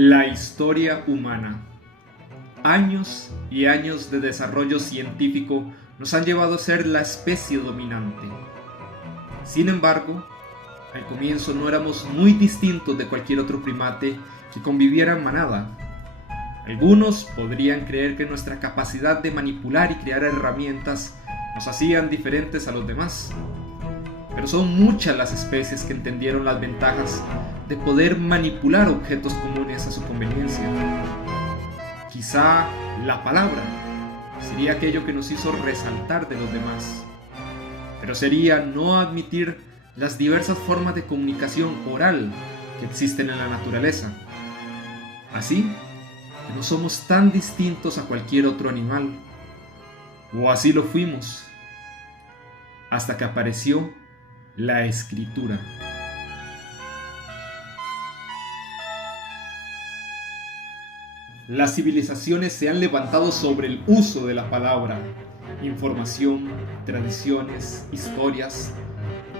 La historia humana. Años y años de desarrollo científico nos han llevado a ser la especie dominante. Sin embargo, al comienzo no éramos muy distintos de cualquier otro primate que conviviera en manada. Algunos podrían creer que nuestra capacidad de manipular y crear herramientas nos hacían diferentes a los demás. Pero son muchas las especies que entendieron las ventajas de poder manipular objetos comunes a su conveniencia. Quizá la palabra sería aquello que nos hizo resaltar de los demás, pero sería no admitir las diversas formas de comunicación oral que existen en la naturaleza. Así que no somos tan distintos a cualquier otro animal, o así lo fuimos, hasta que apareció la escritura. Las civilizaciones se han levantado sobre el uso de la palabra. Información, tradiciones, historias,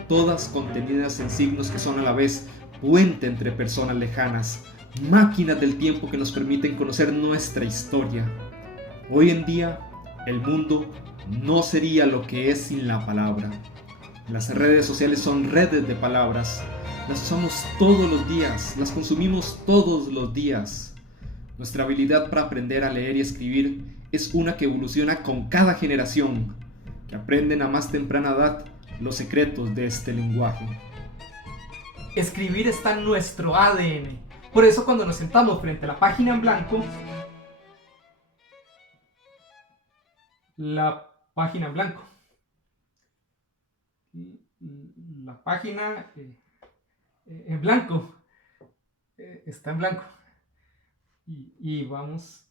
todas contenidas en signos que son a la vez puente entre personas lejanas, máquinas del tiempo que nos permiten conocer nuestra historia. Hoy en día, el mundo no sería lo que es sin la palabra. Las redes sociales son redes de palabras. Las usamos todos los días, las consumimos todos los días. Nuestra habilidad para aprender a leer y escribir es una que evoluciona con cada generación, que aprenden a más temprana edad los secretos de este lenguaje. Escribir está en nuestro ADN. Por eso cuando nos sentamos frente a la página en blanco, la página en blanco, está en blanco. Y vamos.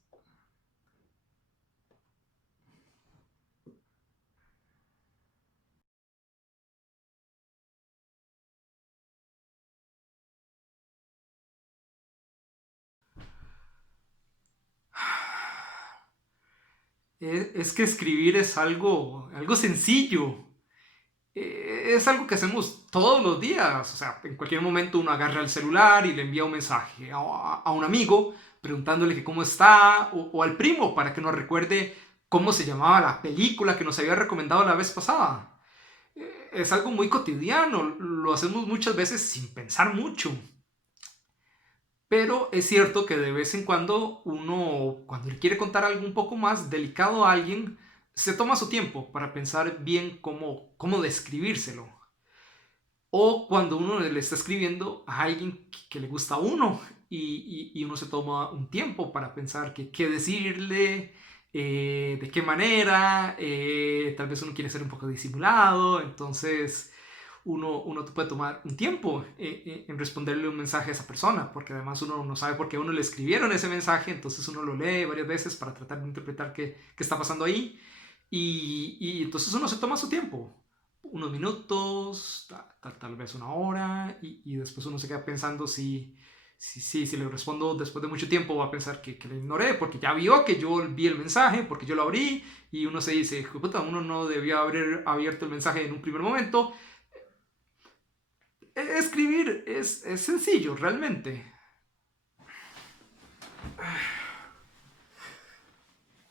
Es que escribir es algo sencillo. Es algo que hacemos todos los días. O sea, en cualquier momento uno agarra el celular y le envía un mensaje a un amigo preguntándole que cómo está, o al primo para que nos recuerde cómo se llamaba la película que nos había recomendado la vez pasada. Es algo muy cotidiano, lo hacemos muchas veces sin pensar mucho. Pero es cierto que de vez en cuando uno, cuando le quiere contar algo un poco más delicado a alguien, se toma su tiempo para pensar bien cómo describírselo. O cuando uno le está escribiendo a alguien que le gusta a uno y uno se toma un tiempo para pensar qué decirle, de qué manera, tal vez uno quiere ser un poco disimulado, entonces uno puede tomar un tiempo en responderle un mensaje a esa persona, porque además uno no sabe por qué a uno le escribieron ese mensaje, entonces uno lo lee varias veces para tratar de interpretar qué está pasando ahí, y entonces uno se toma su tiempo. Unos minutos, tal vez una hora, y después uno se queda pensando si le respondo después de mucho tiempo va a pensar que le ignoré, porque ya vio que yo vi el mensaje, porque yo lo abrí, y uno se dice, puta, uno no debió haber abierto el mensaje en un primer momento. Escribir es sencillo, realmente.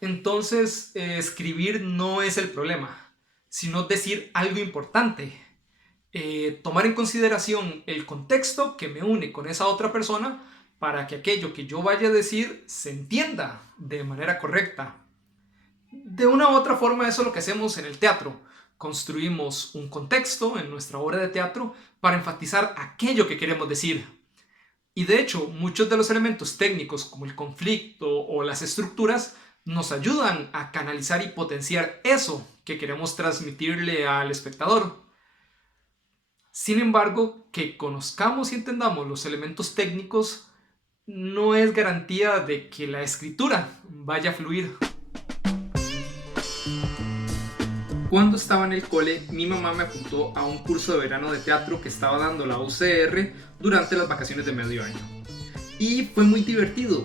Entonces, escribir no es el problema, sino decir algo importante. Tomar en consideración el contexto que me une con esa otra persona para que aquello que yo vaya a decir se entienda de manera correcta. De una u otra forma, eso es lo que hacemos en el teatro. Construimos un contexto en nuestra obra de teatro para enfatizar aquello que queremos decir. Y de hecho, muchos de los elementos técnicos como el conflicto o las estructuras nos ayudan a canalizar y potenciar eso que queremos transmitirle al espectador. Sin embargo, que conozcamos y entendamos los elementos técnicos no es garantía de que la escritura vaya a fluir. Cuando estaba en el cole, mi mamá me apuntó a un curso de verano de teatro que estaba dando la UCR durante las vacaciones de medio año. Y fue muy divertido.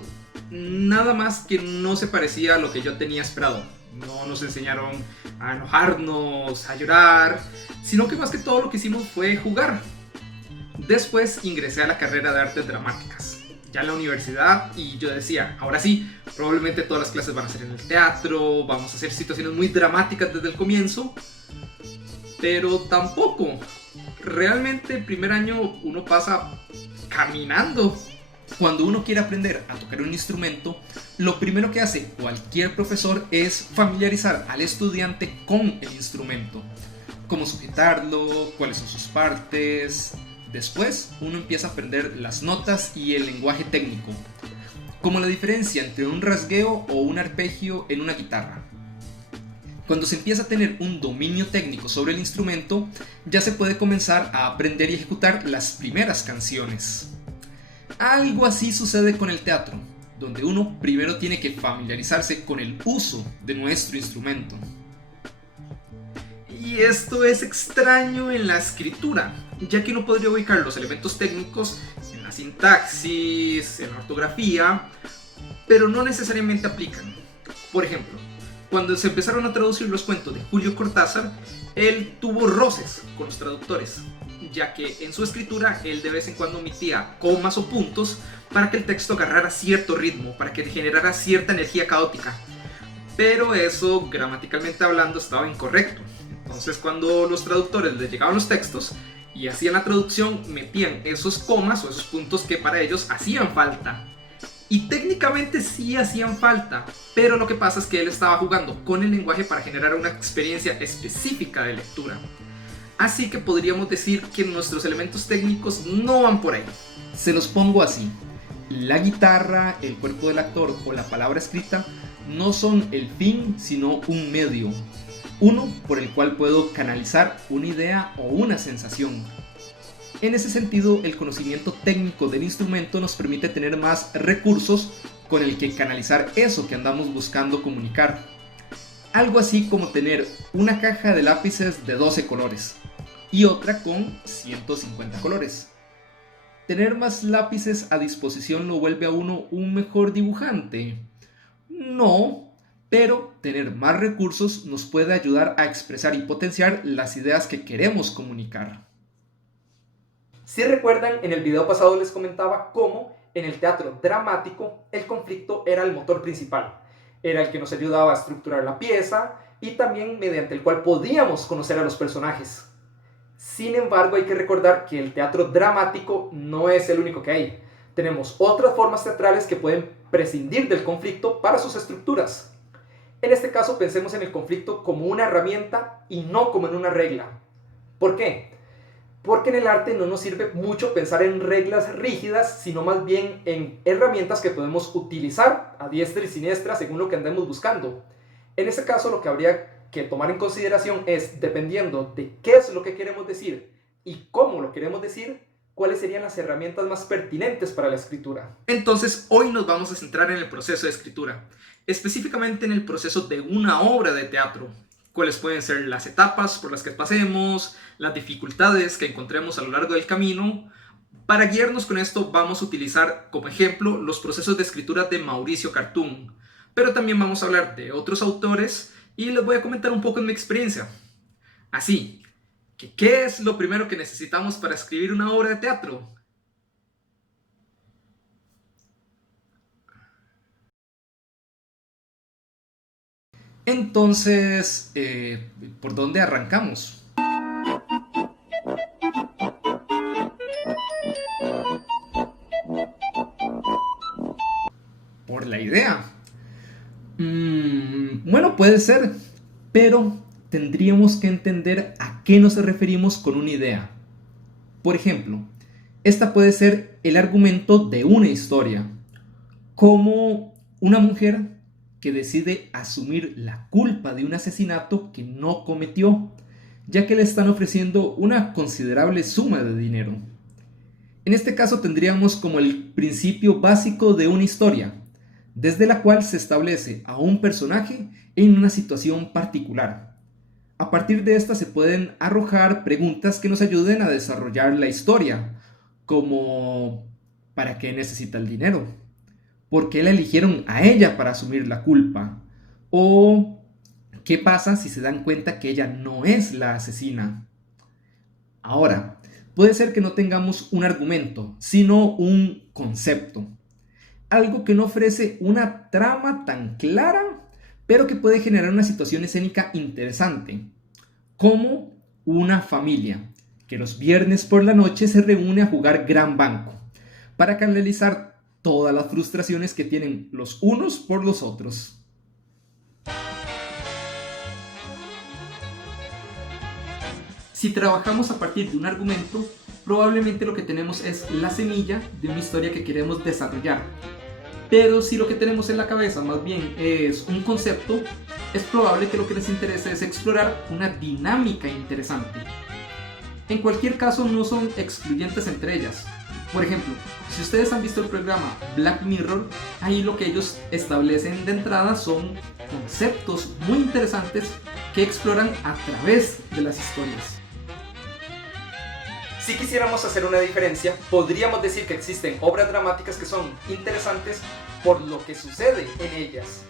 Nada más que no se parecía a lo que yo tenía esperado. No nos enseñaron a enojarnos, a llorar, sino que más que todo lo que hicimos fue jugar. Después ingresé a la carrera de artes dramáticas. ya en la universidad, y yo decía, ahora sí, probablemente todas las clases van a ser en el teatro, vamos a hacer situaciones muy dramáticas desde el comienzo, pero tampoco. Realmente el primer año uno pasa caminando. Cuando uno quiere aprender a tocar un instrumento, lo primero que hace cualquier profesor es familiarizar al estudiante con el instrumento. Cómo sujetarlo, cuáles son sus partes. Después uno empieza a aprender las notas y el lenguaje técnico, como la diferencia entre un rasgueo o un arpegio en una guitarra. Cuando se empieza a tener un dominio técnico sobre el instrumento, ya se puede comenzar a aprender y ejecutar las primeras canciones. Algo así sucede con el teatro, donde uno primero tiene que familiarizarse con el uso de nuestro instrumento. Y esto es extraño en la escritura, ya que uno podría ubicar los elementos técnicos en la sintaxis, en la ortografía, pero no necesariamente aplican. Por ejemplo, cuando se empezaron a traducir los cuentos de Julio Cortázar, él tuvo roces con los traductores, ya que en su escritura él de vez en cuando omitía comas o puntos para que el texto agarrara cierto ritmo, para que generara cierta energía caótica. Pero eso, gramaticalmente hablando, estaba incorrecto. Entonces, cuando los traductores les llegaban los textos y hacían la traducción, metían esos comas o esos puntos que para ellos hacían falta. Y técnicamente sí hacían falta, pero lo que pasa es que él estaba jugando con el lenguaje para generar una experiencia específica de lectura. Así que podríamos decir que nuestros elementos técnicos no van por ahí. Se los pongo así: la guitarra, el cuerpo del actor o la palabra escrita no son el fin, sino un medio. Uno por el cual puedo canalizar una idea o una sensación. En ese sentido, el conocimiento técnico del instrumento nos permite tener más recursos con el que canalizar eso que andamos buscando comunicar. Algo así como tener una caja de lápices de 12 colores y otra con 150 colores. ¿Tener más lápices a disposición lo vuelve a uno un mejor dibujante? No. Pero tener más recursos nos puede ayudar a expresar y potenciar las ideas que queremos comunicar. Si recuerdan, en el video pasado les comentaba cómo en el teatro dramático el conflicto era el motor principal. Era el que nos ayudaba a estructurar la pieza y también mediante el cual podíamos conocer a los personajes. Sin embargo, hay que recordar que el teatro dramático no es el único que hay. Tenemos otras formas teatrales que pueden prescindir del conflicto para sus estructuras. En este caso pensemos en el conflicto como una herramienta y no como en una regla. ¿Por qué? Porque en el arte no nos sirve mucho pensar en reglas rígidas, sino más bien en herramientas que podemos utilizar a diestra y siniestra según lo que andemos buscando. En ese caso lo que habría que tomar en consideración es, dependiendo de qué es lo que queremos decir y cómo lo queremos decir, cuáles serían las herramientas más pertinentes para la escritura. Entonces, hoy nos vamos a centrar en el proceso de escritura, específicamente en el proceso de una obra de teatro. Cuáles pueden ser las etapas por las que pasemos, las dificultades que encontremos a lo largo del camino. Para guiarnos con esto vamos a utilizar como ejemplo los procesos de escritura de Mauricio Cartún, pero también vamos a hablar de otros autores y les voy a comentar un poco en mi experiencia. Así que, ¿qué es lo primero que necesitamos para escribir una obra de teatro? Entonces, ¿por dónde arrancamos? Por la idea. Bueno, puede ser, pero tendríamos que entender a qué nos referimos con una idea. Por ejemplo, esta puede ser el argumento de una historia, como una mujer que decide asumir la culpa de un asesinato que no cometió, ya que le están ofreciendo una considerable suma de dinero. En este caso tendríamos como el principio básico de una historia, desde la cual se establece a un personaje en una situación particular. A partir de esta se pueden arrojar preguntas que nos ayuden a desarrollar la historia, como ¿para qué necesita el dinero? ¿Por qué la eligieron a ella para asumir la culpa? ¿O qué pasa si se dan cuenta que ella no es la asesina? Ahora, puede ser que no tengamos un argumento, sino un concepto. algo que no ofrece una trama tan clara, pero que puede generar una situación escénica interesante, como una familia que los viernes por la noche se reúne a jugar Gran Banco, para canalizar todas las frustraciones que tienen los unos por los otros. Si trabajamos a partir de un argumento, probablemente lo que tenemos es la semilla de una historia que queremos desarrollar. Pero si lo que tenemos en la cabeza más bien es un concepto, es probable que lo que les interese es explorar una dinámica interesante. En cualquier caso, no son excluyentes entre ellas. Por ejemplo, si ustedes han visto el programa Black Mirror, ahí lo que ellos establecen de entrada son conceptos muy interesantes que exploran a través de las historias. Si quisiéramos hacer una diferencia, podríamos decir que existen obras dramáticas que son interesantes por lo que sucede en ellas,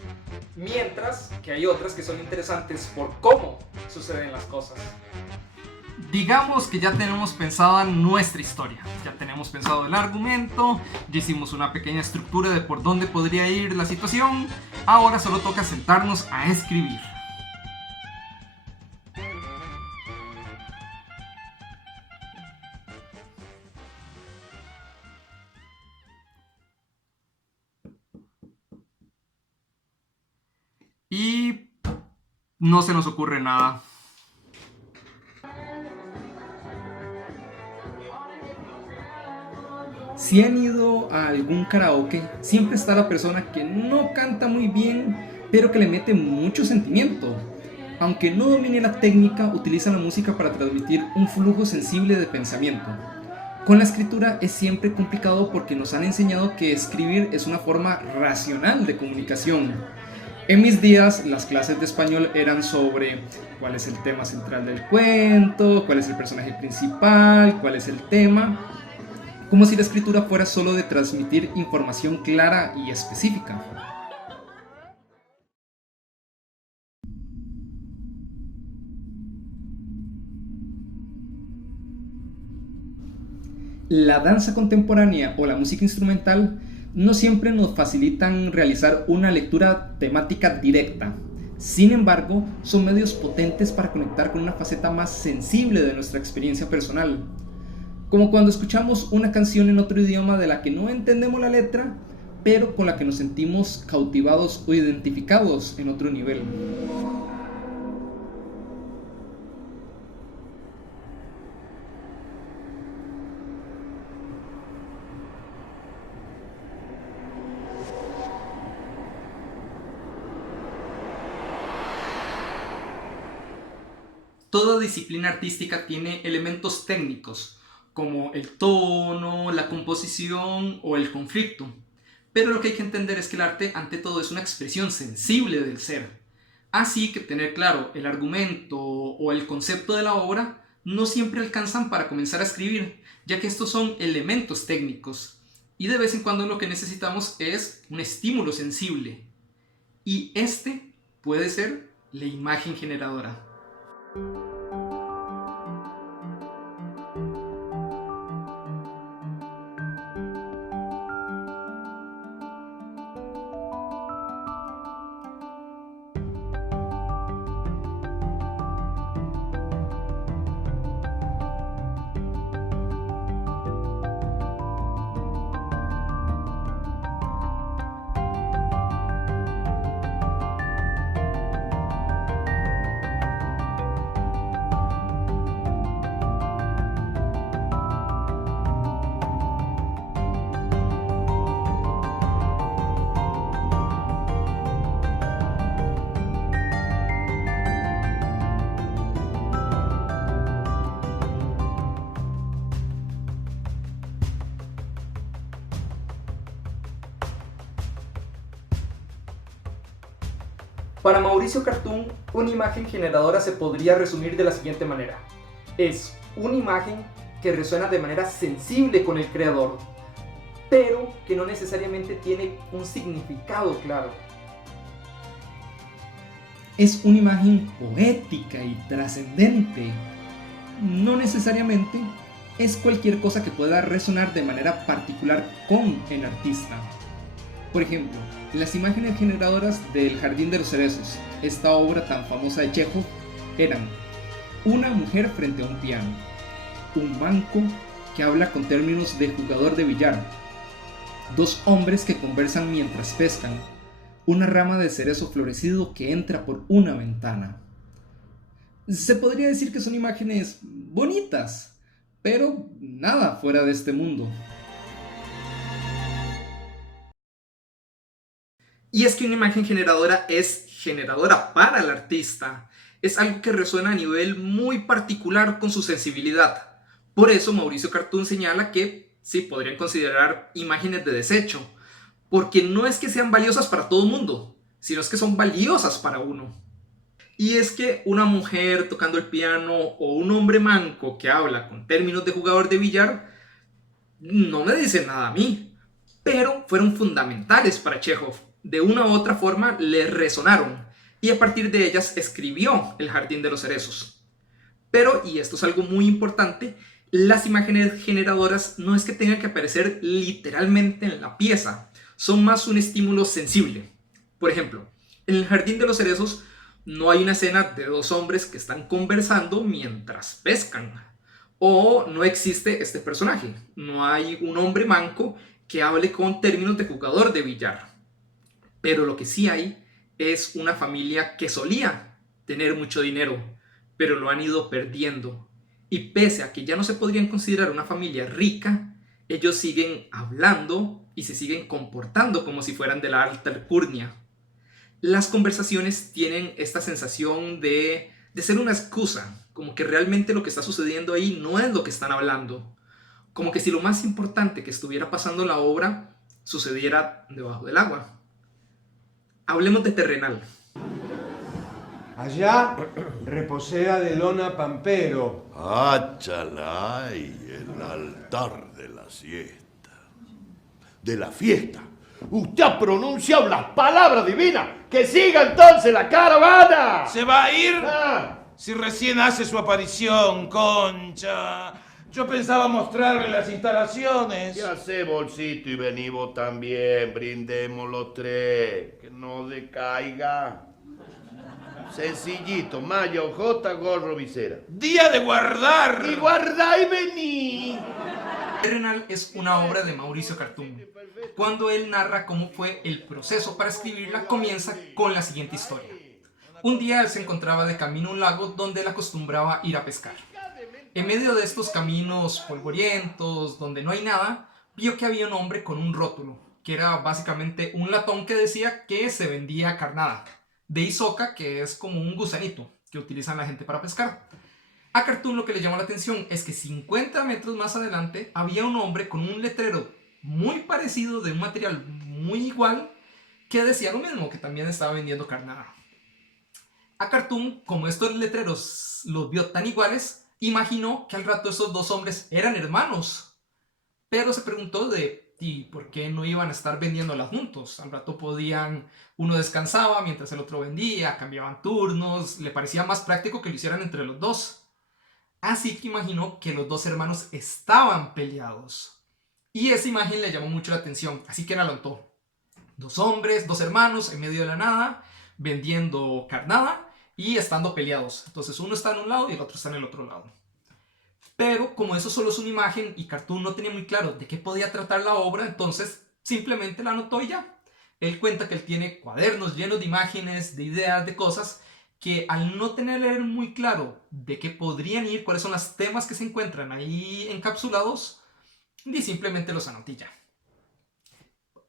mientras que hay otras que son interesantes por cómo suceden las cosas. Digamos que ya tenemos pensada nuestra historia, ya tenemos pensado el argumento, ya hicimos una pequeña estructura de por dónde podría ir la situación, ahora solo toca sentarnos a escribir. Y no se nos ocurre nada. Si han ido a algún karaoke, siempre está la persona que no canta muy bien, pero que le mete mucho sentimiento. Aunque no domine la técnica, utiliza la música para transmitir un flujo sensible de pensamiento. Con la escritura es siempre complicado porque nos han enseñado que escribir es una forma racional de comunicación. En mis días, las clases de español eran sobre cuál es el tema central del cuento, cuál es el personaje principal, cuál es el tema, como si la escritura fuera solo de transmitir información clara y específica. La danza contemporánea o la música instrumental no siempre nos facilitan realizar una lectura temática directa. Sin embargo, son medios potentes para conectar con una faceta más sensible de nuestra experiencia personal. Como cuando escuchamos una canción en otro idioma de la que no entendemos la letra, pero con la que nos sentimos cautivados o identificados en otro nivel. Toda disciplina artística tiene elementos técnicos, como el tono, la composición o el conflicto. Pero lo que hay que entender es que el arte, ante todo, es una expresión sensible del ser. Así que tener claro el argumento o el concepto de la obra no siempre alcanzan para comenzar a escribir, ya que estos son elementos técnicos. Y de vez en cuando lo que necesitamos es un estímulo sensible. Y este puede ser la imagen generadora. Para Mauricio Cartún, una imagen generadora se podría resumir de la siguiente manera. Es una imagen que resuena de manera sensible con el creador, pero que no necesariamente tiene un significado claro. Es una imagen poética y trascendente. No necesariamente es cualquier cosa que pueda resonar de manera particular con el artista. Por ejemplo, las imágenes generadoras del Jardín de los Cerezos, esta obra tan famosa de Chekhov, eran una mujer frente a un piano, un manco que habla con términos de jugador de billar, dos hombres que conversan mientras pescan, una rama de cerezo florecido que entra por una ventana. Se podría decir que son imágenes bonitas, pero nada fuera de este mundo. Y es que una imagen generadora es generadora para el artista. Es algo que resuena a nivel muy particular con su sensibilidad. Por eso Mauricio Cartún señala que sí podrían considerar imágenes de desecho, porque no es que sean valiosas para todo el mundo, sino es que son valiosas para uno. Y es que una mujer tocando el piano o un hombre manco que habla con términos de jugador de billar no me dicen nada a mí, pero fueron fundamentales para Chekhov. De una u otra forma le resonaron y a partir de ellas escribió El Jardín de los Cerezos. Pero, y esto es algo muy importante, las imágenes generadoras no es que tengan que aparecer literalmente en la pieza, son más un estímulo sensible. Por ejemplo, en El Jardín de los Cerezos no hay una escena de dos hombres que están conversando mientras pescan. O no existe este personaje. No hay un hombre manco que hable con términos de jugador de billar. Pero lo que sí hay es una familia que solía tener mucho dinero, pero lo han ido perdiendo. Y pese a que ya no se podrían considerar una familia rica, ellos siguen hablando y se siguen comportando como si fueran de la alta alcurnia. Las conversaciones tienen esta sensación de ser una excusa, como que realmente lo que está sucediendo ahí no es lo que están hablando, como que si lo más importante que estuviera pasando en la obra sucediera debajo del agua. Hablemos de Terrenal. Allá reposea de lona Pampero. Achalay, el altar de la siesta. De la fiesta. Usted ha pronunciado las palabras divinas. ¡Que siga entonces la caravana! ¿Se va a ir? Ah. Si recién hace su aparición, Concha. Yo pensaba mostrarle las instalaciones. Ya sé, bolsito, y vení vos también. Brindemos los tres. Que no decaiga. Sencillito, malla, hojota, gorro, visera. Día de guardar. Y guardá y vení. Terrenal es una obra de Mauricio Cartún. Cuando él narra cómo fue el proceso para escribirla, comienza con la siguiente historia. Un día él se encontraba de camino a un lago donde él acostumbraba ir a pescar. En medio de estos caminos polvorientos, donde no hay nada, vio que había un hombre con un rótulo, que era básicamente un latón que decía que se vendía carnada, de isoca, que es como un gusanito que utilizan la gente para pescar. A Cartoon lo que le llamó la atención es que 50 metros más adelante había un hombre con un letrero muy parecido, de un material muy igual, que decía lo mismo, que también estaba vendiendo carnada. A Cartoon, como estos letreros los vio tan iguales, imaginó que al rato esos dos hombres eran hermanos, pero se preguntó ¿y por qué no iban a estar vendiéndolas juntos? Al rato uno descansaba mientras el otro vendía, cambiaban turnos, le parecía más práctico que lo hicieran entre los dos. Así que imaginó que los dos hermanos estaban peleados. Y esa imagen le llamó mucho la atención, así que la anotó. Dos hombres, dos hermanos en medio de la nada, vendiendo carnada y estando peleados. Entonces uno está en un lado y el otro está en el otro lado. Pero como eso solo es una imagen y Cartoon no tenía muy claro de qué podía tratar la obra, entonces simplemente la anotó y ya. Él cuenta que él tiene cuadernos llenos de imágenes, de ideas, de cosas que al no tener muy claro de qué podrían ir, cuáles son los temas que se encuentran ahí encapsulados, y simplemente los anotó ya.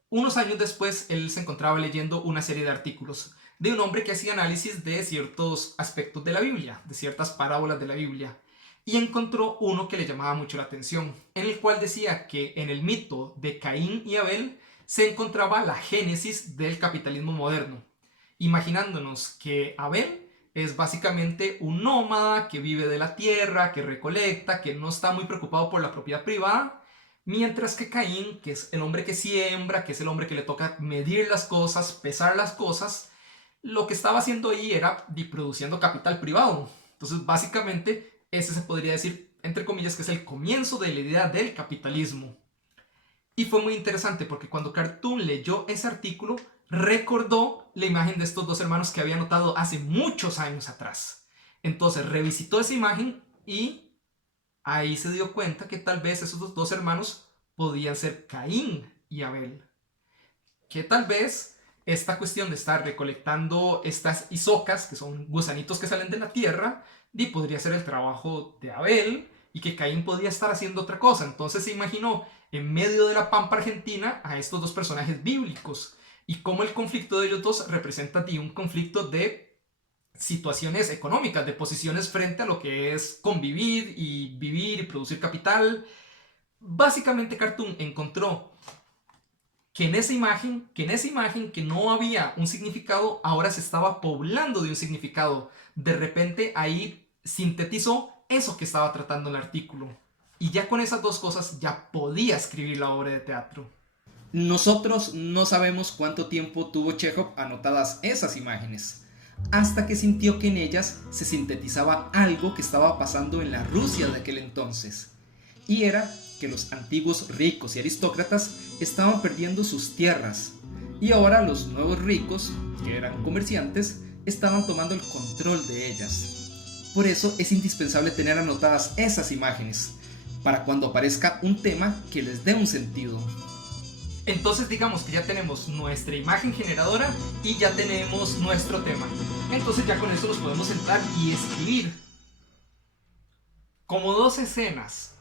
Unos años después, él se encontraba leyendo una serie de artículos de un hombre que hacía análisis de ciertos aspectos de la Biblia, de ciertas parábolas de la Biblia, y encontró uno que le llamaba mucho la atención, en el cual decía que en el mito de Caín y Abel se encontraba la génesis del capitalismo moderno, imaginándonos que Abel es básicamente un nómada que vive de la tierra, que recolecta, que no está muy preocupado por la propiedad privada, mientras que Caín, que es el hombre que siembra, que es el hombre que le toca medir las cosas, pesar las cosas, lo que estaba haciendo ahí era produciendo capital privado. Entonces básicamente ese se podría decir, entre comillas, que es el comienzo de la idea del capitalismo. Y fue muy interesante porque cuando Cartoon leyó ese artículo, recordó la imagen de estos dos hermanos que había notado hace muchos años atrás. Entonces revisitó esa imagen y ahí se dio cuenta que tal vez esos dos hermanos podían ser Caín y Abel. Que tal vez esta cuestión de estar recolectando estas isocas, que son gusanitos que salen de la tierra, podría ser el trabajo de Abel y que Caín podía estar haciendo otra cosa. Entonces se imaginó en medio de la pampa argentina a estos dos personajes bíblicos y cómo el conflicto de ellos dos representa un conflicto de situaciones económicas, de posiciones frente a lo que es convivir y vivir y producir capital. Básicamente Cartoon encontró que en esa imagen que no había un significado, ahora se estaba poblando de un significado. De repente ahí sintetizó eso que estaba tratando el artículo. Y ya con esas dos cosas ya podía escribir la obra de teatro. Nosotros no sabemos cuánto tiempo tuvo Chekhov anotadas esas imágenes, hasta que sintió que en ellas se sintetizaba algo que estaba pasando en la Rusia de aquel entonces. Y era que los antiguos ricos y aristócratas estaban perdiendo sus tierras, y ahora los nuevos ricos, que eran comerciantes, estaban tomando el control de ellas. Por eso es indispensable tener anotadas esas imágenes, para cuando aparezca un tema que les dé un sentido. Entonces digamos que ya tenemos nuestra imagen generadora y ya tenemos nuestro tema. Entonces ya con eso nos podemos sentar y escribir. Como dos escenas.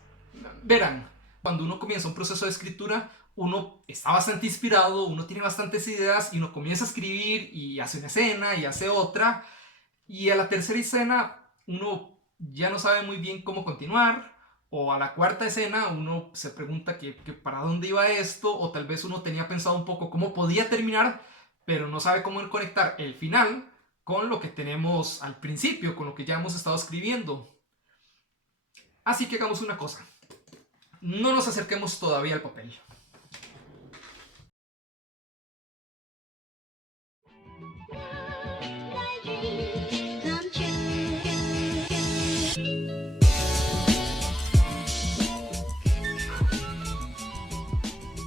Verán, cuando uno comienza un proceso de escritura, uno está bastante inspirado, uno tiene bastantes ideas y uno comienza a escribir y hace una escena y hace otra. Y a la tercera escena uno ya no sabe muy bien cómo continuar. O a la cuarta escena uno se pregunta que para dónde iba esto, o tal vez uno tenía pensado un poco cómo podía terminar, pero no sabe cómo conectar el final con lo que tenemos al principio, con lo que ya hemos estado escribiendo. Así que hagamos una cosa. No nos acerquemos todavía al papel.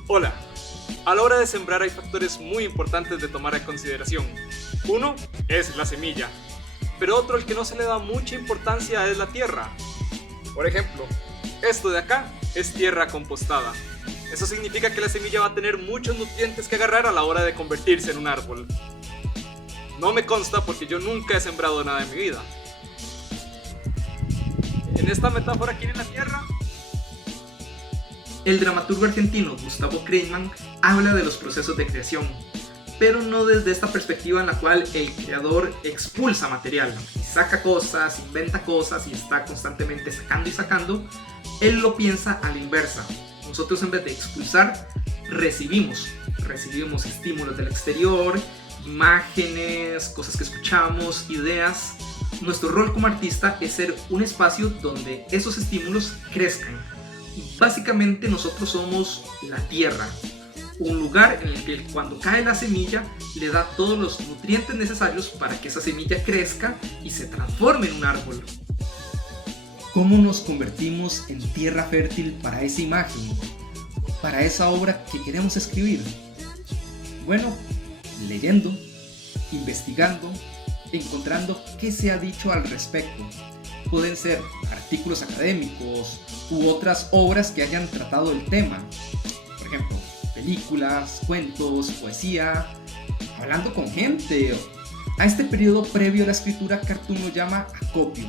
Hola. A la hora de sembrar hay factores muy importantes de tomar en consideración. Uno es la semilla, pero otro, el que no se le da mucha importancia, es la tierra. Por ejemplo, esto de acá es tierra compostada. Eso significa que la semilla va a tener muchos nutrientes que agarrar a la hora de convertirse en un árbol. No me consta porque yo nunca he sembrado nada en mi vida. En esta metáfora, ¿quién es la tierra? El dramaturgo argentino Gustavo Kreisman habla de los procesos de creación, pero no desde esta perspectiva en la cual el creador expulsa material y saca cosas, inventa cosas y está constantemente sacando y sacando. Él lo piensa a la inversa. Nosotros, en vez de expulsar, recibimos estímulos del exterior, imágenes, cosas que escuchamos, ideas. Nuestro rol como artista es ser un espacio donde esos estímulos crezcan. Básicamente nosotros somos la tierra, un lugar en el que cuando cae la semilla le da todos los nutrientes necesarios para que esa semilla crezca y se transforme en un árbol. ¿Cómo nos convertimos en tierra fértil para esa imagen, para esa obra que queremos escribir? Bueno, leyendo, investigando, encontrando qué se ha dicho al respecto. Pueden ser artículos académicos u otras obras que hayan tratado el tema. Por ejemplo, películas, cuentos, poesía, hablando con gente. A este periodo previo a la escritura, Cartoon lo llama acopio.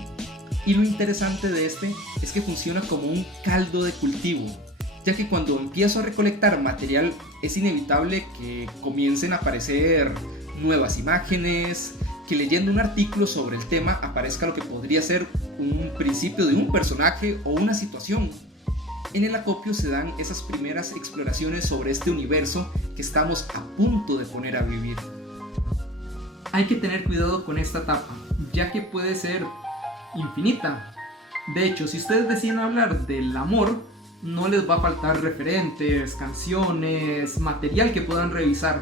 Y lo interesante de este es que funciona como un caldo de cultivo, ya que cuando empiezo a recolectar material es inevitable que comiencen a aparecer nuevas imágenes, que leyendo un artículo sobre el tema aparezca lo que podría ser un principio de un personaje o una situación. En el acopio se dan esas primeras exploraciones sobre este universo que estamos a punto de poner a vivir. Hay que tener cuidado con esta etapa, ya que puede ser infinita. De hecho, si ustedes deciden hablar del amor, no les va a faltar referentes, canciones, material que puedan revisar.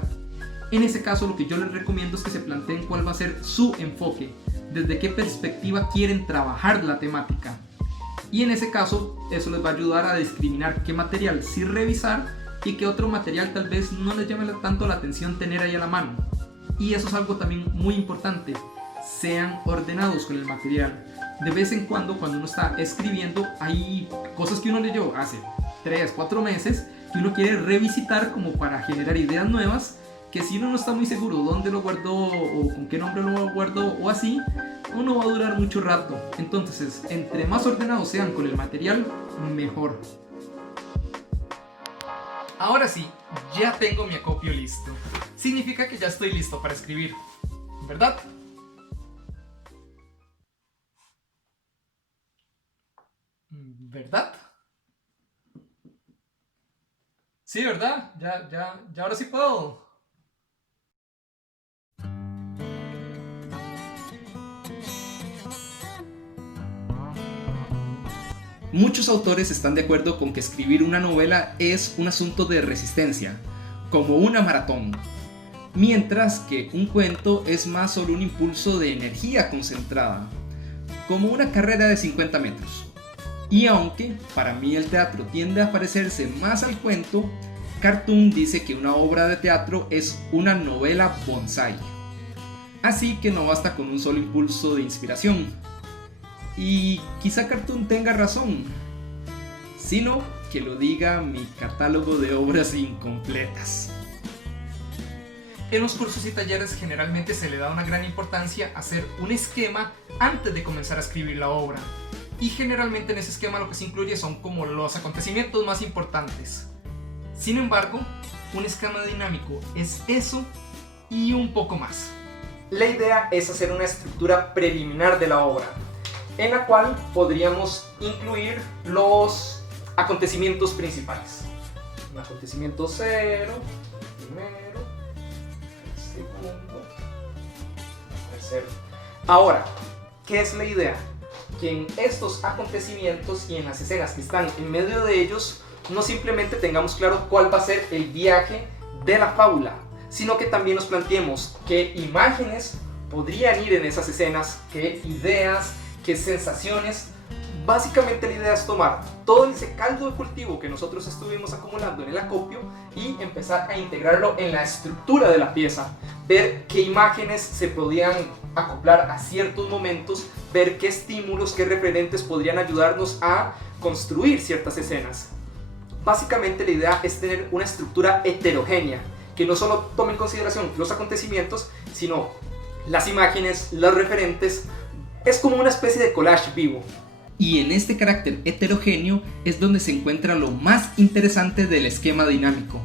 En ese caso, lo que yo les recomiendo es que se planteen cuál va a ser su enfoque, desde qué perspectiva quieren trabajar la temática. Y en ese caso, eso les va a ayudar a discriminar qué material sí revisar y que otro material tal vez no les llame tanto la atención tener ahí a la mano. Y eso es algo también muy importante, sean ordenados con el material. De vez en cuando uno está escribiendo, hay cosas que uno leyó hace 3, 4 meses que uno quiere revisitar como para generar ideas nuevas, que si uno no está muy seguro dónde lo guardó o con qué nombre lo guardó o así, uno va a durar mucho rato. Entonces, entre más ordenados sean con el material, mejor. Ahora sí, ya tengo mi acopio listo. Significa que ya estoy listo para escribir, ¿verdad? ¿Verdad? Sí, ¿verdad? Ya ahora sí puedo. Muchos autores están de acuerdo con que escribir una novela es un asunto de resistencia, como una maratón, mientras que un cuento es más sobre un impulso de energía concentrada, como una carrera de 50 metros. Y aunque para mí el teatro tiende a parecerse más al cuento, Cartoon dice que una obra de teatro es una novela bonsai. Así que no basta con un solo impulso de inspiración. Y quizá Cartoon tenga razón, sino que lo diga mi catálogo de obras incompletas. En los cursos y talleres generalmente se le da una gran importancia a hacer un esquema antes de comenzar a escribir la obra. Y generalmente en ese esquema lo que se incluye son como los acontecimientos más importantes. Sin embargo, un esquema dinámico es eso y un poco más. La idea es hacer una estructura preliminar de la obra, en la cual podríamos incluir los acontecimientos principales. Un acontecimiento 0, primero, segundo, tercero. Ahora, ¿qué es la idea? Que en estos acontecimientos y en las escenas que están en medio de ellos, no simplemente tengamos claro cuál va a ser el viaje de la fábula, sino que también nos planteemos qué imágenes podrían ir en esas escenas, qué ideas, qué sensaciones. Básicamente la idea es tomar todo ese caldo de cultivo que nosotros estuvimos acumulando en el acopio y empezar a integrarlo en la estructura de la pieza, ver qué imágenes se podían acoplar a ciertos momentos, ver qué estímulos, qué referentes podrían ayudarnos a construir ciertas escenas. Básicamente la idea es tener una estructura heterogénea, que no solo tome en consideración los acontecimientos, sino las imágenes, los referentes. Es como una especie de collage vivo. Y en este carácter heterogéneo es donde se encuentra lo más interesante del esquema dinámico,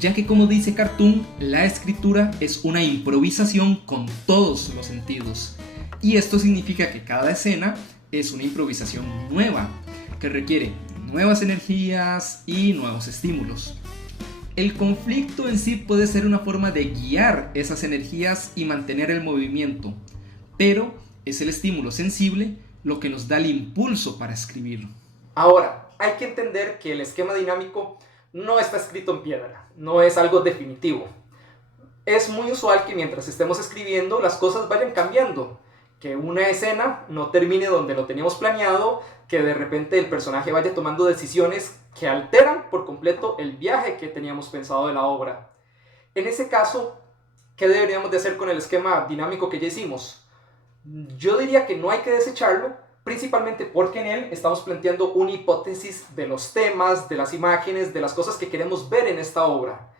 ya que como dice Cartoon, la escritura es una improvisación con todos los sentidos. Y esto significa que cada escena es una improvisación nueva, que requiere nuevas energías y nuevos estímulos. El conflicto en sí puede ser una forma de guiar esas energías y mantener el movimiento, pero es el estímulo sensible lo que nos da el impulso para escribir. Ahora, hay que entender que el esquema dinámico no está escrito en piedra, no es algo definitivo. Es muy usual que mientras estemos escribiendo las cosas vayan cambiando, que una escena no termine donde lo teníamos planeado, que de repente el personaje vaya tomando decisiones que alteran por completo el viaje que teníamos pensado de la obra. En ese caso, ¿qué deberíamos de hacer con el esquema dinámico que ya hicimos? Yo diría que no hay que desecharlo, principalmente porque en él estamos planteando una hipótesis de los temas, de las imágenes, de las cosas que queremos ver en esta obra.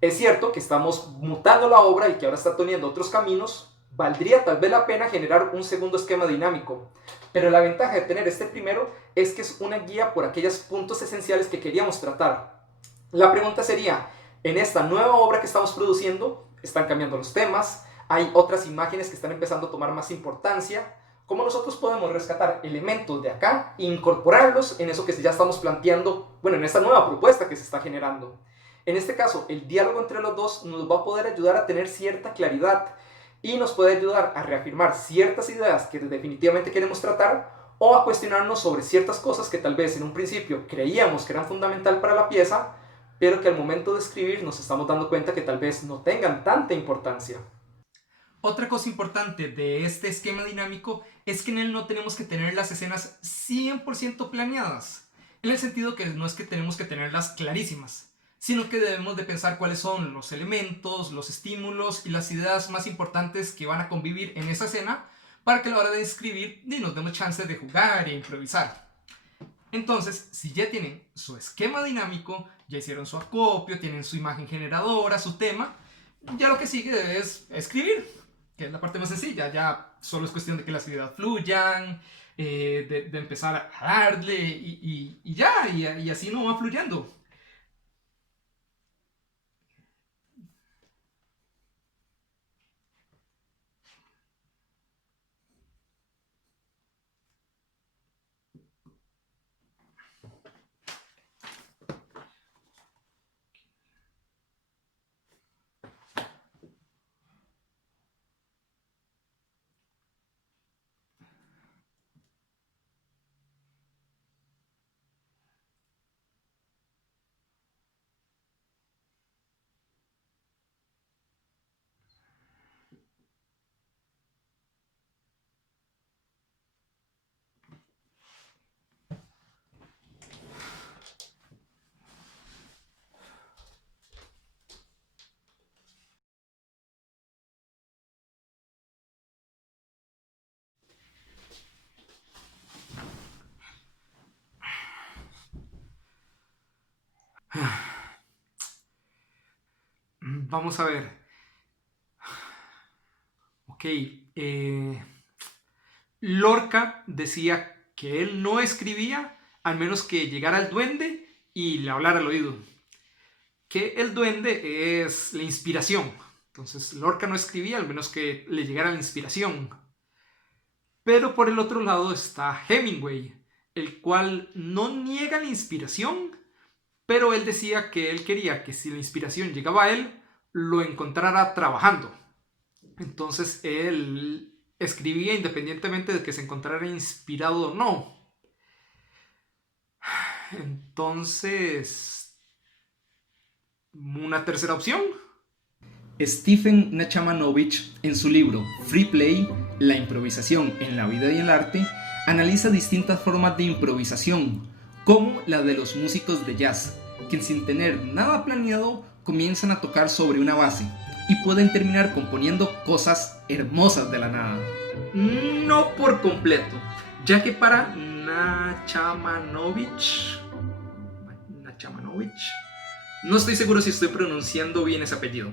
Es cierto que estamos mutando la obra y que ahora está teniendo otros caminos. Valdría tal vez la pena generar un segundo esquema dinámico, pero la ventaja de tener este primero es que es una guía por aquellos puntos esenciales que queríamos tratar. La pregunta sería, en esta nueva obra que estamos produciendo, están cambiando los temas, hay otras imágenes que están empezando a tomar más importancia. ¿Cómo nosotros podemos rescatar elementos de acá e incorporarlos en eso que ya estamos planteando, bueno, en esta nueva propuesta que se está generando? En este caso, el diálogo entre los dos nos va a poder ayudar a tener cierta claridad y nos puede ayudar a reafirmar ciertas ideas que definitivamente queremos tratar o a cuestionarnos sobre ciertas cosas que tal vez en un principio creíamos que eran fundamental para la pieza, pero que al momento de escribir nos estamos dando cuenta que tal vez no tengan tanta importancia. Otra cosa importante de este esquema dinámico es que en él no tenemos que tener las escenas 100% planeadas, en el sentido que no es que tenemos que tenerlas clarísimas, sino que debemos de pensar cuáles son los elementos, los estímulos y las ideas más importantes que van a convivir en esa escena para que a la hora de escribir nos demos chance de jugar e improvisar. Entonces, si ya tienen su esquema dinámico, ya hicieron su acopio, tienen su imagen generadora, su tema, ya lo que sigue es escribir, que es la parte más sencilla. Ya solo es cuestión de que las ideas fluyan, de empezar a darle y así no va fluyendo. Vamos a ver. Ok. Lorca decía que él no escribía al menos que llegara el duende y le hablara al oído. Que el duende es la inspiración. Entonces Lorca no escribía al menos que le llegara la inspiración. Pero por el otro lado está Hemingway, el cual no niega la inspiración, pero él decía que él quería que si la inspiración llegaba a él, lo encontrara trabajando. Entonces él escribía independientemente de que se encontrara inspirado o no. Entonces, una tercera opción. Stephen Nachamanovich, en su libro Free Play, la improvisación en la vida y el arte, analiza distintas formas de improvisación, como la de los músicos de jazz, que sin tener nada planeado comienzan a tocar sobre una base y pueden terminar componiendo cosas hermosas de la nada. No por completo, ya que para Nachamanovich, no estoy seguro si estoy pronunciando bien ese apellido.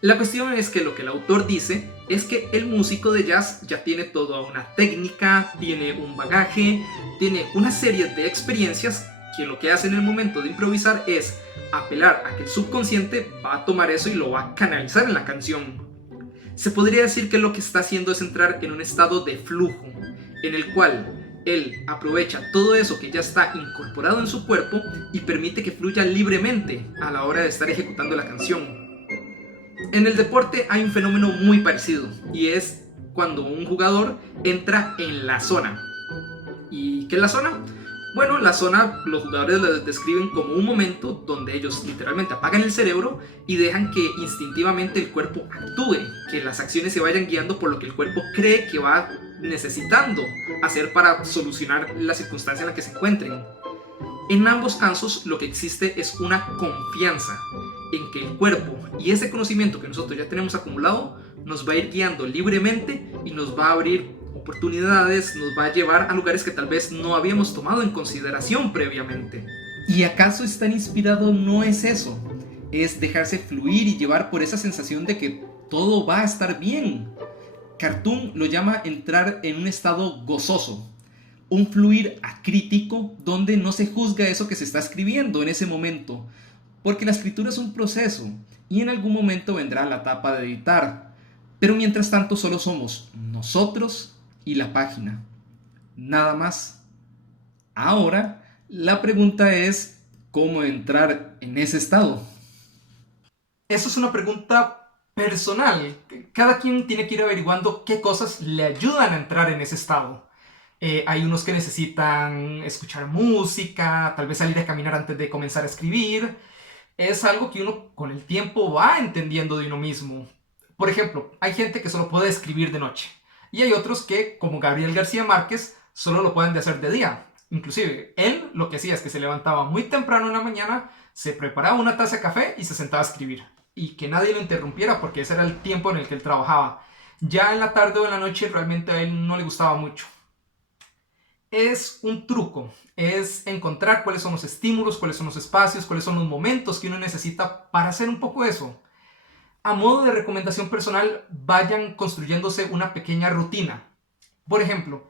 La cuestión es que lo que el autor dice es que el músico de jazz ya tiene toda una técnica, tiene un bagaje, tiene una serie de experiencias que lo que hace en el momento de improvisar es apelar a que el subconsciente va a tomar eso y lo va a canalizar en la canción. Se podría decir que lo que está haciendo es entrar en un estado de flujo, en el cual él aprovecha todo eso que ya está incorporado en su cuerpo y permite que fluya libremente a la hora de estar ejecutando la canción. En el deporte hay un fenómeno muy parecido, y es cuando un jugador entra en la zona. ¿Y qué es la zona? Bueno, la zona los jugadores la describen como un momento donde ellos literalmente apagan el cerebro y dejan que instintivamente el cuerpo actúe, que las acciones se vayan guiando por lo que el cuerpo cree que va necesitando hacer para solucionar la circunstancia en la que se encuentren. En ambos casos lo que existe es una confianza en que el cuerpo y ese conocimiento que nosotros ya tenemos acumulado nos va a ir guiando libremente y nos va a abrir oportunidades, nos va a llevar a lugares que tal vez no habíamos tomado en consideración previamente. ¿Y acaso estar inspirado no es eso? Es dejarse fluir y llevar por esa sensación de que todo va a estar bien. Cartoon lo llama entrar en un estado gozoso, un fluir acrítico donde no se juzga eso que se está escribiendo en ese momento, porque la escritura es un proceso y en algún momento vendrá la etapa de editar, pero mientras tanto solo somos nosotros y la página, nada más. Ahora, la pregunta es, ¿cómo entrar en ese estado? Eso es una pregunta personal. Cada quien tiene que ir averiguando qué cosas le ayudan a entrar en ese estado. Hay unos que necesitan escuchar música, tal vez salir a caminar antes de comenzar a escribir. Es algo que uno con el tiempo va entendiendo de uno mismo. Por ejemplo, hay gente que solo puede escribir de noche. Y hay otros que, como Gabriel García Márquez, solo lo pueden hacer de día. Inclusive, él lo que hacía es que se levantaba muy temprano en la mañana, se preparaba una taza de café y se sentaba a escribir. Y que nadie lo interrumpiera porque ese era el tiempo en el que él trabajaba. Ya en la tarde o en la noche realmente a él no le gustaba mucho. Es un truco, es encontrar cuáles son los estímulos, cuáles son los espacios, cuáles son los momentos que uno necesita para hacer un poco eso. A modo de recomendación personal, vayan construyéndose una pequeña rutina. Por ejemplo,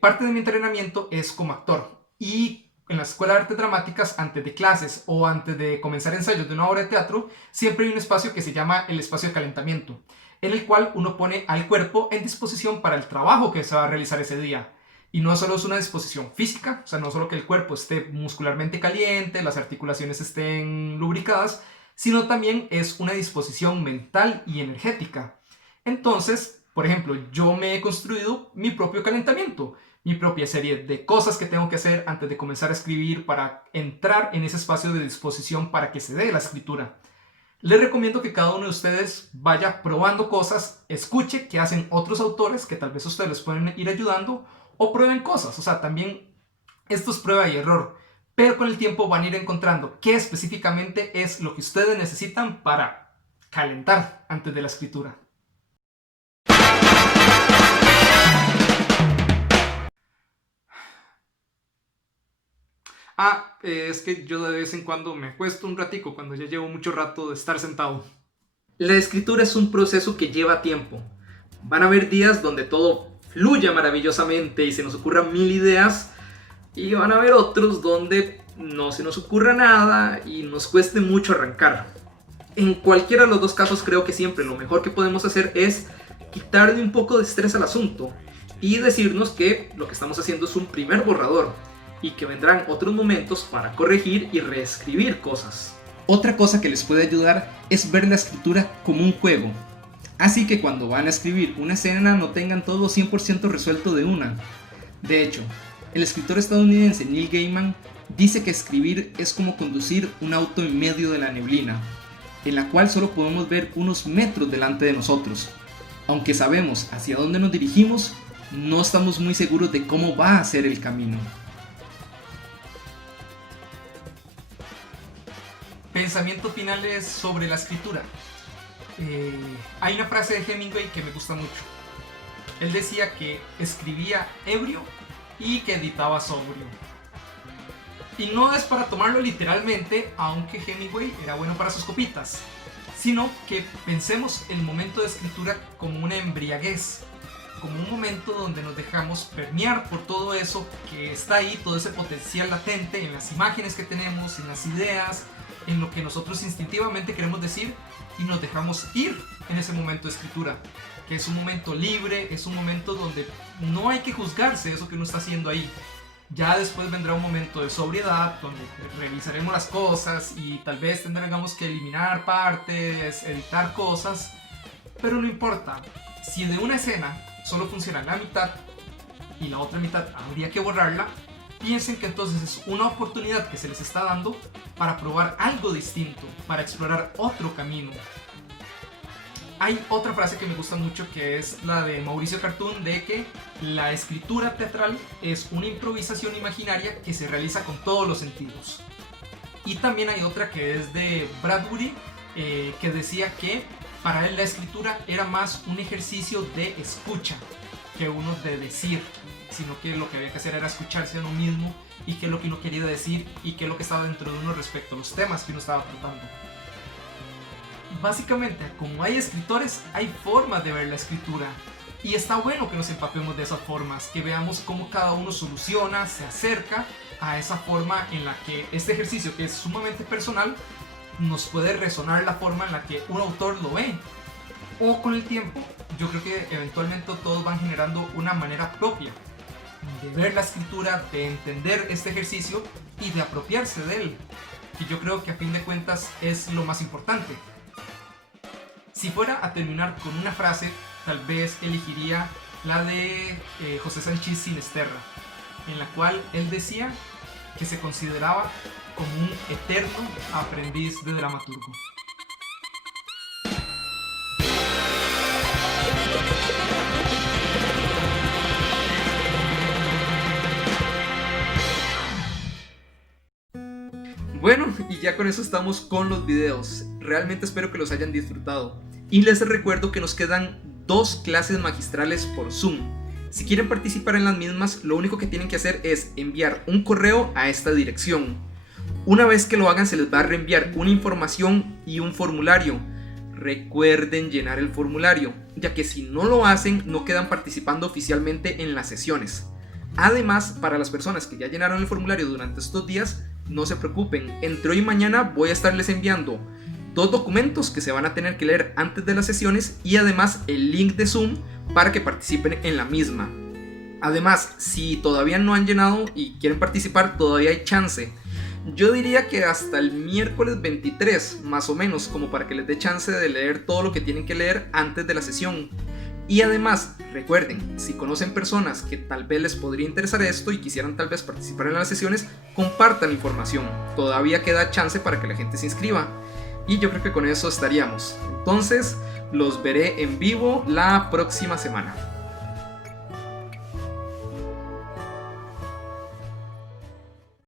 parte de mi entrenamiento es como actor y en la Escuela de Artes Dramáticas, antes de clases o antes de comenzar ensayos de una obra de teatro, siempre hay un espacio que se llama el espacio de calentamiento, en el cual uno pone al cuerpo en disposición para el trabajo que se va a realizar ese día. Y no solo es una disposición física, o sea, no solo que el cuerpo esté muscularmente caliente, las articulaciones estén lubricadas, sino también es una disposición mental y energética. Entonces, por ejemplo, yo me he construido mi propio calentamiento, mi propia serie de cosas que tengo que hacer antes de comenzar a escribir para entrar en ese espacio de disposición para que se dé la escritura. Les recomiendo que cada uno de ustedes vaya probando cosas, escuche qué hacen otros autores que tal vez ustedes les pueden ir ayudando o prueben cosas. O sea, también esto es prueba y error, pero con el tiempo van a ir encontrando qué específicamente es lo que ustedes necesitan para calentar antes de la escritura. Es que yo de vez en cuando me acuesto un ratico cuando ya llevo mucho rato de estar sentado. La escritura es un proceso que lleva tiempo. Van a haber días donde todo fluya maravillosamente y se nos ocurran 1000 ideas, y van a haber otros donde no se nos ocurra nada y nos cueste mucho arrancar. En cualquiera de los dos casos creo que siempre lo mejor que podemos hacer es quitarle un poco de estrés al asunto y decirnos que lo que estamos haciendo es un primer borrador y que vendrán otros momentos para corregir y reescribir cosas. Otra cosa que les puede ayudar es ver la escritura como un juego. Así que cuando van a escribir una escena no tengan todo 100% resuelto de una. De hecho, el escritor estadounidense Neil Gaiman dice que escribir es como conducir un auto en medio de la neblina, en la cual solo podemos ver unos metros delante de nosotros. Aunque sabemos hacia dónde nos dirigimos, no estamos muy seguros de cómo va a ser el camino. Pensamientos finales sobre la escritura. Hay una frase de Hemingway que me gusta mucho. Él decía que escribía ebrio y que editaba sobrio. Y no es para tomarlo literalmente, aunque Hemingway era bueno para sus copitas, sino que pensemos el momento de escritura como una embriaguez, como un momento donde nos dejamos permear por todo eso que está ahí, todo ese potencial latente en las imágenes que tenemos, en las ideas, en lo que nosotros instintivamente queremos decir, y nos dejamos ir en ese momento de escritura, que es un momento libre, es un momento donde no hay que juzgarse eso que uno está haciendo ahí. Ya después vendrá un momento de sobriedad donde revisaremos las cosas y tal vez tendremos que eliminar partes, editar cosas, pero no importa. Si de una escena solo funciona la mitad y la otra mitad habría que borrarla, piensen que entonces es una oportunidad que se les está dando para probar algo distinto, para explorar otro camino. Hay otra frase que me gusta mucho, que es la de Mauricio Cartún, de que la escritura teatral es una improvisación imaginaria que se realiza con todos los sentidos. Y también hay otra que es de Bradbury, que decía que para él la escritura era más un ejercicio de escucha que uno de decir, sino que lo que había que hacer era escucharse a uno mismo y qué es lo que uno quería decir y qué es lo que estaba dentro de uno respecto a los temas que uno estaba tratando. Básicamente, como hay escritores, hay formas de ver la escritura, y está bueno que nos empapemos de esas formas, que veamos cómo cada uno soluciona, se acerca a esa forma en la que este ejercicio, que es sumamente personal, nos puede resonar la forma en la que un autor lo ve. O con el tiempo, yo creo que eventualmente todos van generando una manera propia de ver la escritura, de entender este ejercicio y de apropiarse de él, que yo creo que a fin de cuentas es lo más importante. Si fuera a terminar con una frase, tal vez elegiría la de José Sanchís Sinisterra, en la cual él decía que se consideraba como un eterno aprendiz de dramaturgo. ya con eso estamos con los videos. Realmente espero que los hayan disfrutado. Y les recuerdo que nos quedan 2 clases magistrales por Zoom. Si quieren participar en las mismas, lo único que tienen que hacer es enviar un correo a esta dirección. Una vez que lo hagan, se les va a reenviar una información y un formulario. Recuerden llenar el formulario, ya que si no lo hacen, no quedan participando oficialmente en las sesiones. Además, para las personas que ya llenaron el formulario durante estos días, no se preocupen, entre hoy y mañana voy a estarles enviando 2 documentos que se van a tener que leer antes de las sesiones y además el link de Zoom para que participen en la misma. Además, si todavía no han llenado y quieren participar, todavía hay chance. Yo diría que hasta el miércoles 23, más o menos, como para que les dé chance de leer todo lo que tienen que leer antes de la sesión. Y además, recuerden, si conocen personas que tal vez les podría interesar esto y quisieran tal vez participar en las sesiones, compartan la información. Todavía queda chance para que la gente se inscriba. Y yo creo que con eso estaríamos. Entonces, los veré en vivo la próxima semana.